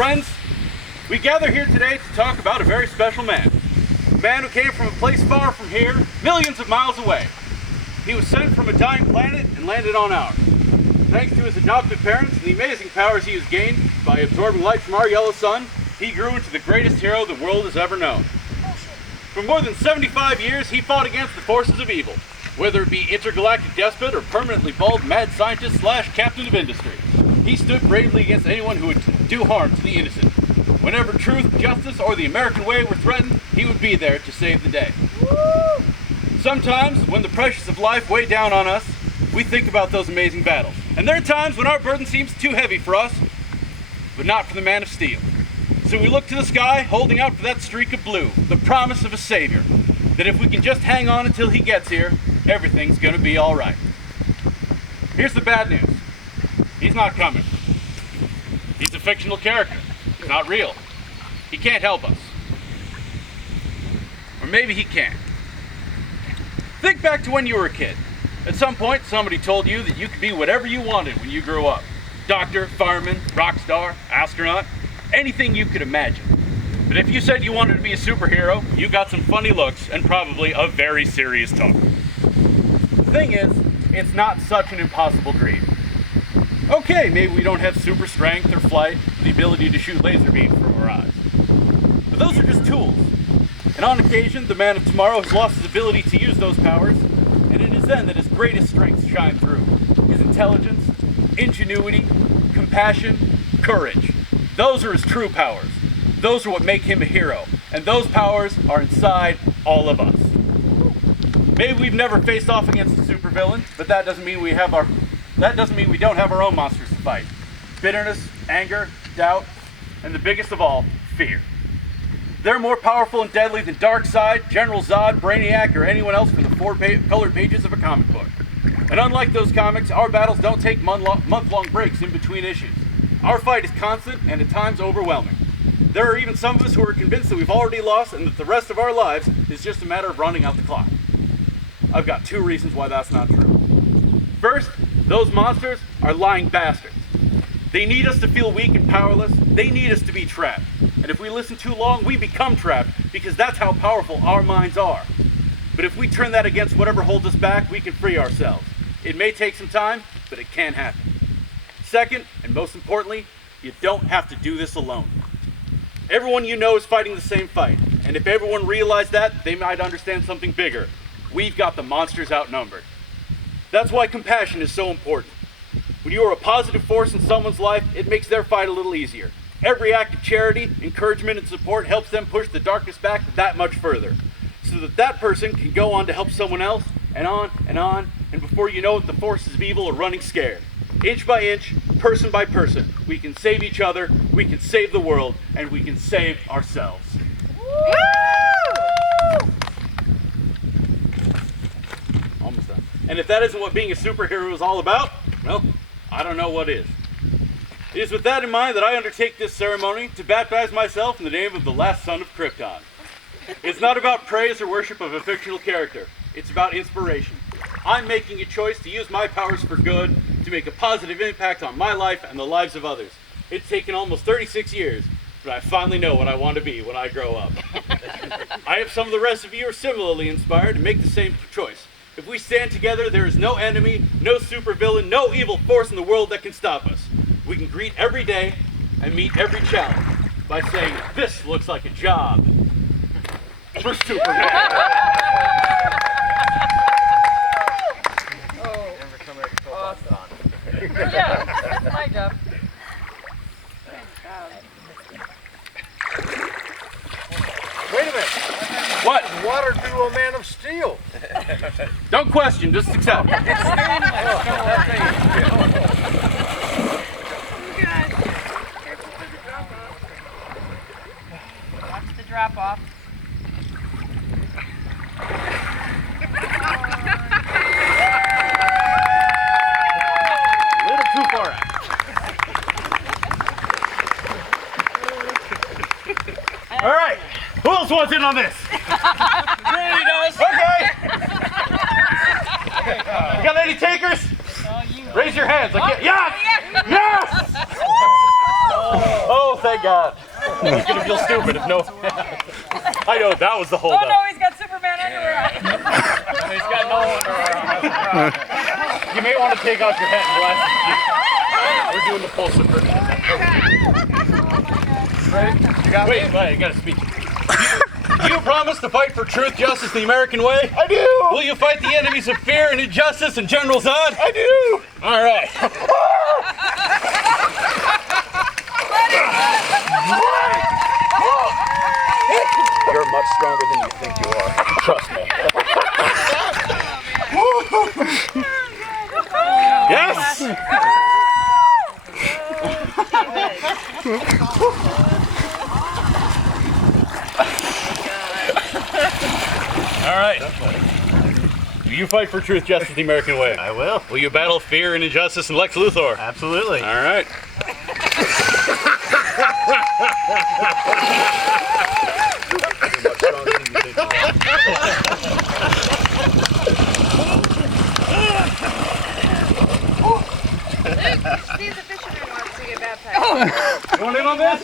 Friends, we gather here today to talk about a very special man. A man who came from a place far from here, millions of miles away. He was sent from a dying planet and landed on ours. Thanks to his adoptive parents and the amazing powers he has gained by absorbing light from our yellow sun, he grew into the greatest hero the world has ever known. For more than 75 years, he fought against the forces of evil, whether it be intergalactic despot or permanently bald mad scientist / captain of industry. He stood bravely against anyone who would do harm to the innocent. Whenever truth, justice, or the American way were threatened, he would be there to save the day. Woo! Sometimes, when the pressures of life weigh down on us, we think about those amazing battles. And there are times when our burden seems too heavy for us, but not for the man of steel. So we look to the sky, holding out for that streak of blue, the promise of a savior, that if we can just hang on until he gets here, everything's gonna be all right. Here's the bad news. He's not coming. He's a fictional character. He's not real. He can't help us. Or maybe he can. Think back to when you were a kid. At some point, somebody told you that you could be whatever you wanted when you grew up. Doctor, fireman, rock star, astronaut, anything you could imagine. But if you said you wanted to be a superhero, you got some funny looks and probably a very serious tone. The thing is, it's not such an impossible dream. Okay, maybe we don't have super strength or flight, the ability to shoot laser beams from our eyes. But those are just tools. And on occasion, the man of tomorrow has lost his ability to use those powers, and it is then that his greatest strengths shine through. His intelligence, ingenuity, compassion, courage. Those are his true powers. Those are what make him a hero. And those powers are inside all of us. Maybe we've never faced off against a supervillain, but that doesn't mean we don't have our own monsters to fight. Bitterness, anger, doubt, and the biggest of all, fear. They're more powerful and deadly than Darkseid, General Zod, Brainiac, or anyone else from the colored pages of a comic book. And unlike those comics, our battles don't take month-long breaks in between issues. Our fight is constant and at times overwhelming. There are even some of us who are convinced that we've already lost and that the rest of our lives is just a matter of running out the clock. I've got 2 reasons why that's not true. First, those monsters are lying bastards. They need us to feel weak and powerless. They need us to be trapped. And if we listen too long, we become trapped because that's how powerful our minds are. But if we turn that against whatever holds us back, we can free ourselves. It may take some time, but it can happen. Second, and most importantly, you don't have to do this alone. Everyone you know is fighting the same fight. And if everyone realized that, they might understand something bigger. We've got the monsters outnumbered. That's why compassion is so important. When you are a positive force in someone's life, it makes their fight a little easier. Every act of charity, encouragement, and support helps them push the darkness back that much further, so that that person can go on to help someone else, and on, and before you know it, the forces of evil are running scared. Inch by inch, person by person, we can save each other, we can save the world, and we can save ourselves. Almost done. And if that isn't what being a superhero is all about, well, I don't know what is. It is with that in mind that I undertake this ceremony to baptize myself in the name of the last son of Krypton. It's not about praise or worship of a fictional character. It's about inspiration. I'm making a choice to use my powers for good, to make a positive impact on my life and the lives of others. It's taken almost 36 years, but I finally know what I want to be when I grow up. I hope some of the rest of you are similarly inspired to make the same choice. If we stand together, there is no enemy, no supervillain, no evil force in the world that can stop us. We can greet every day and meet every challenge by saying, "This looks like a job for Superman." Yeah, that's my job. Wait a minute. What? Water to a man of steel. Don't question, just accept. Watch the drop off. A little too far out. All right, who else wants in on this? Randy does. Okay. You got any takers? Raise your hands. Yes! Yes! Oh, thank God. He's gonna feel stupid if no. I know that was the Oh holdup. no, he's got Superman underwear on. He's got no underwear on. You may want to take off your hat and glasses. We're doing the full subversion. Ready? You got wait, I gotta speak. Do you promise to fight for truth, justice, the American way? I do. Will you fight the enemies of fear and injustice and General Zod? I do. All right. You're much stronger than you think you are. Trust me. Yes! All right. Will you fight for truth, justice, the American way? I will. Will you battle fear and injustice and Lex Luthor? Absolutely. All right. Steve the fisherman wants to get baptized. You want in on this?